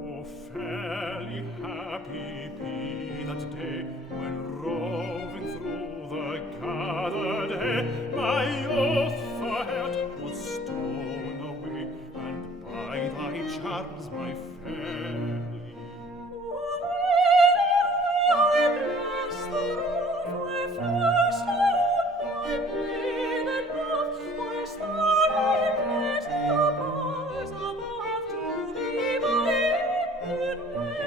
Oh, fairly happy be that day when roving through the gathered hay my youthful heart was stolen away, and by thy charms, my fairly. I bless the grove, my first my maiden love, my starry place, above to thee, my inward way.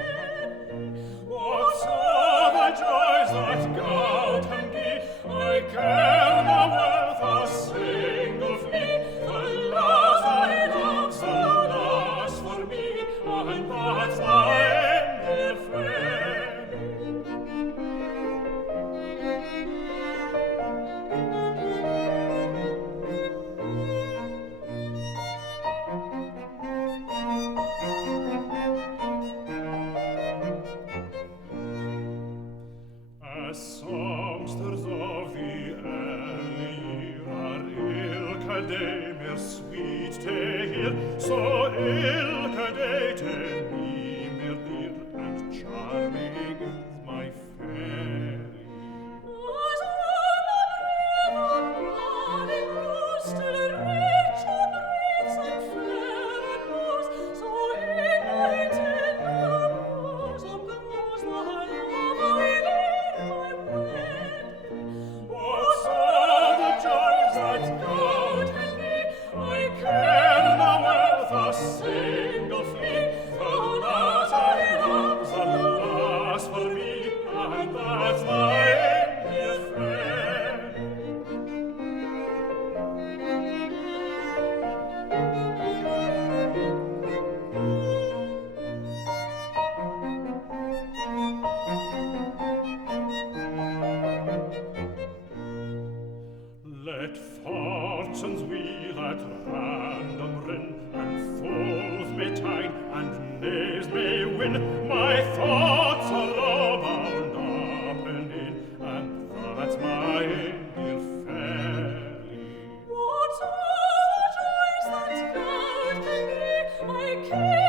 What are the joys that Gautam gave? I care not worth a single flea. The last I love's the last for me, and that's my end, dear friend. As songsters of the early year are ilka day mere sweet to hear, so ilka day to me mere dear and charming is my fairy. As on a nodding rose, still rich and breathes and fair and rose, so in my tender bosom grows the love I lead my friend. What are the joys that God can be? I care not worth a single flea. The last I love's the last for me, and that's my end, dear friend. Let fortune's wheel at random rin, and fools may tine, and knaves may win. My thoughts are all bound up and in, and that's my end, dear fairy. What are the joys that God can be? I care